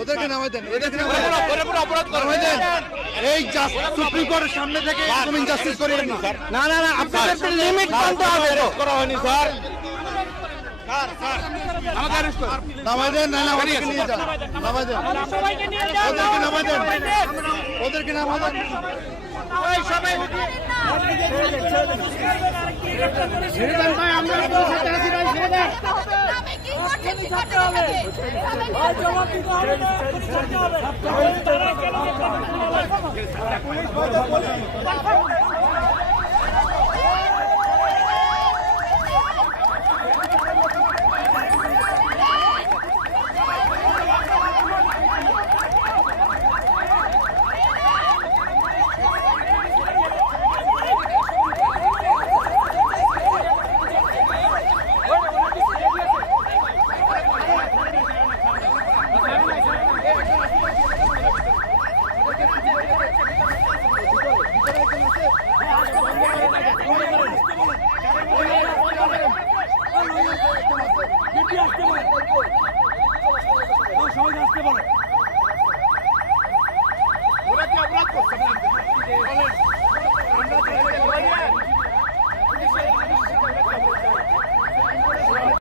ওদেরকে নামাই দেন, নামাই দেন। এই সুপ্রিম কোর্টের সামনে থেকে জাস্টিস করিয়েন না। না আপনাদের লিমিট মানতে হবে। করা হয়নি স্যার। নামাই দেন, না ওদেরকে নিয়ে যান, নামাই দেন, ওদেরকে নামাই দেন, ওদেরকে নামাই দেন। ছেড়ে দেন ভাই, আমরা আপনার সাথে আছি ভাই, ছেড়ে দেন। সবাই আসতে বলো। ওরা কি অপরাধ করছে?